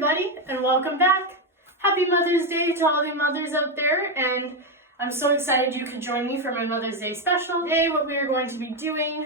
everybody, and welcome back. Happy Mother's Day to all the mothers out there, and I'm so excited you could join me for my Mother's Day special. Today what we are going to be doing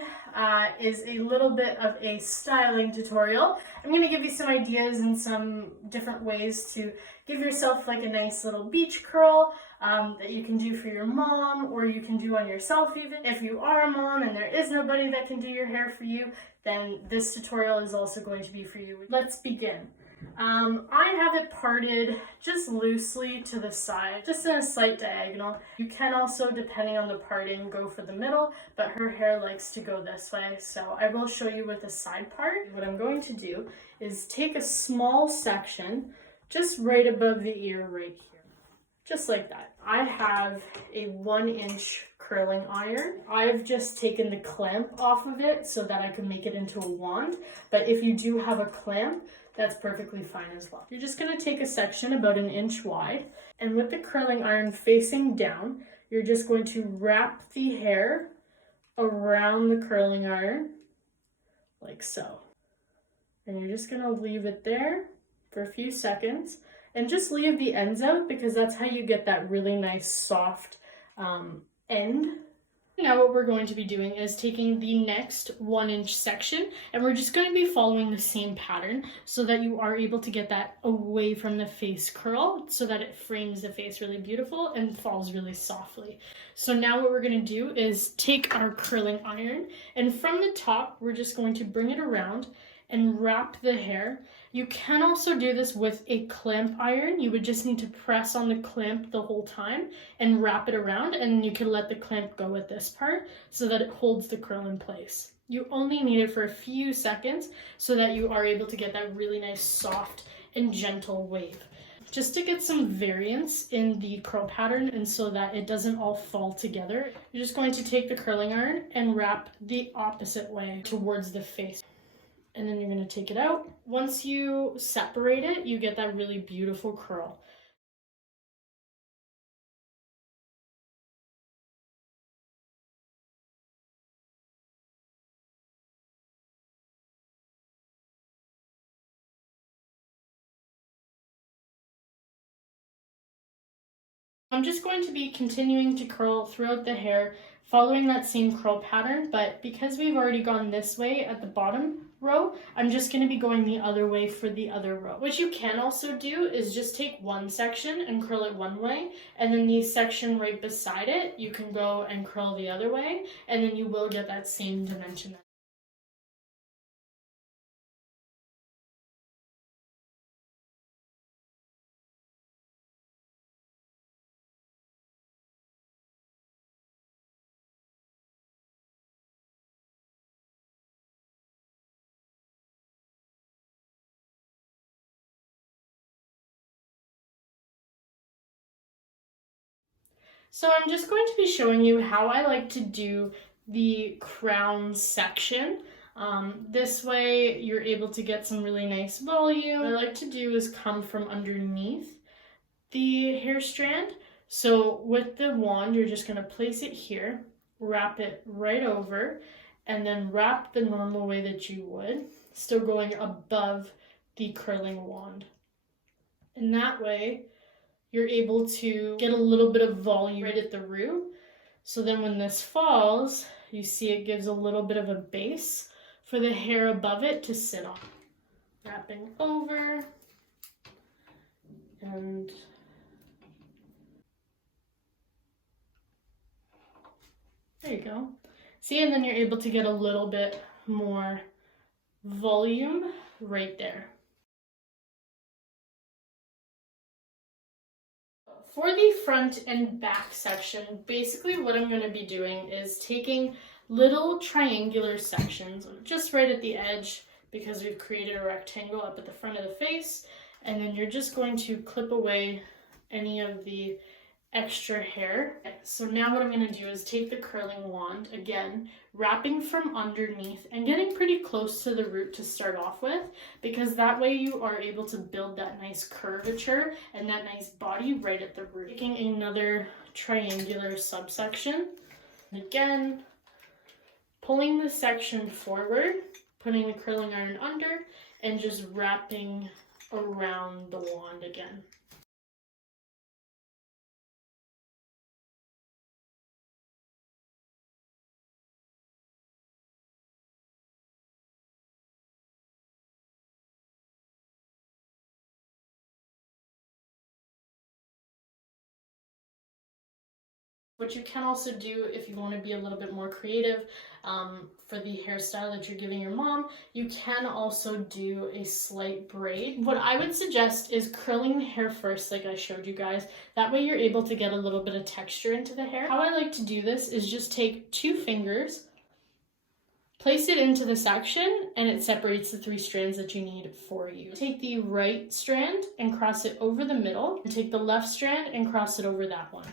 is a little bit of a styling tutorial. I'm going to give you some ideas and some different ways to give yourself like a nice little beach curl that you can do for your mom, or you can do on yourself even. If you are a mom and there is nobody that can do your hair for you, then this tutorial is also going to be for you. Let's begin. I have it parted just loosely to the side, just in a slight diagonal. You can also, depending on the parting, go for the middle, but her hair likes to go this way, so I will show you with the side part. What I'm going to do is take a small section just right above the ear right here, just like that. I have a 1-inch curling iron. I've just taken the clamp off of it so that I can make it into a wand, but if you do have a clamp, that's perfectly fine as well. You're just going to take a section about 1 inch wide, and with the curling iron facing down, you're just going to wrap the hair around the curling iron like so. And you're just going to leave it there for a few seconds and just leave the ends out, because that's how you get that really nice soft end. Now what we're going to be doing is taking the next 1-inch section, and we're just going to be following the same pattern so that you are able to get that away from the face curl so that it frames the face really beautiful and falls really softly. So now what we're going to do is take our curling iron, and from the top we're just going to bring it around and wrap the hair. You can also do this with a clamp iron. You would just need to press on the clamp the whole time and wrap it around, and then you can let the clamp go at this part so that it holds the curl in place. You only need it for a few seconds so that you are able to get that really nice soft and gentle wave. Just to get some variance in the curl pattern and so that it doesn't all fall together, you're just going to take the curling iron and wrap the opposite way towards the face. And then you're going to take it out. Once you separate it, you get that really beautiful curl. I'm just going to be continuing to curl throughout the hair, following that same curl pattern, but because we've already gone this way at the bottom row, I'm just going to be going the other way for the other row. What you can also do is just take one section and curl it one way, and then the section right beside it, you can go and curl the other way, and then you will get that same dimension. So I'm just going to be showing you how I like to do the crown section. This way you're able to get some really nice volume. What I like to do is come from underneath the hair strand. So with the wand, you're just going to place it here, wrap it right over, and then wrap the normal way that you would, still going above the curling wand. And that way, you're able to get a little bit of volume right at the root. So then when this falls, you see it gives a little bit of a base for the hair above it to sit on. Wrapping over, and there you go. See, and then you're able to get a little bit more volume right there. For the front and back section, basically what I'm going to be doing is taking little triangular sections just right at the edge, because we've created a rectangle up at the front of the face, and then you're just going to clip away any of the extra hair. So now what I'm going to do is take the curling wand, again, wrapping from underneath and getting pretty close to the root to start off with, because that way you are able to build that nice curvature and that nice body right at the root. Taking another triangular subsection, again, pulling the section forward, putting the curling iron under, and just wrapping around the wand again. What you can also do if you want to be a little bit more creative for the hairstyle that you're giving your mom, you can also do a slight braid. What I would suggest is curling the hair first, like I showed you guys. That way you're able to get a little bit of texture into the hair. How I like to do this is just take 2 fingers, place it into the section, and it separates the 3 strands that you need for you. Take the right strand and cross it over the middle, and take the left strand and cross it over that one.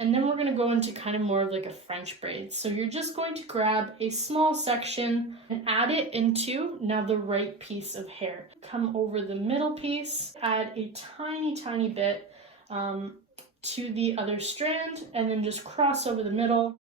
And then we're going to go into kind of more of like a French braid. So you're just going to grab a small section and add it into now the right piece of hair. Come over the middle piece, add a tiny bit to the other strand, and then just cross over the middle.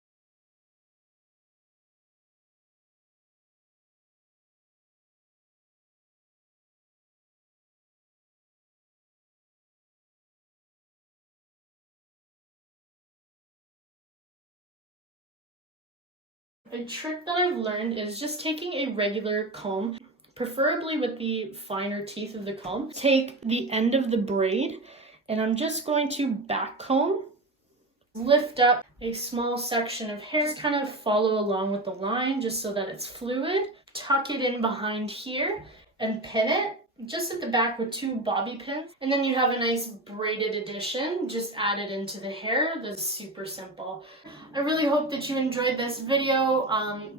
A trick that I've learned is just taking a regular comb, preferably with the finer teeth of the comb. Take the end of the braid, and I'm just going to back comb, lift up a small section of hair, kind of follow along with the line just so that it's fluid. Tuck it in behind here and pin it just at the back with 2 bobby pins, and then you have a nice braided addition just added into the hair. That's super simple. I really hope that you enjoyed this video.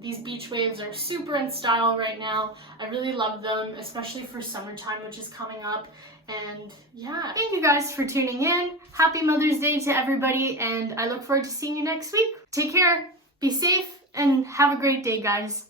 These beach waves are super in style right now. I really love them, especially for summertime, which is coming up. And yeah, thank you guys for tuning in. Happy Mother's Day to everybody, and I look forward to seeing you next week. Take care, be safe, and have a great day, guys.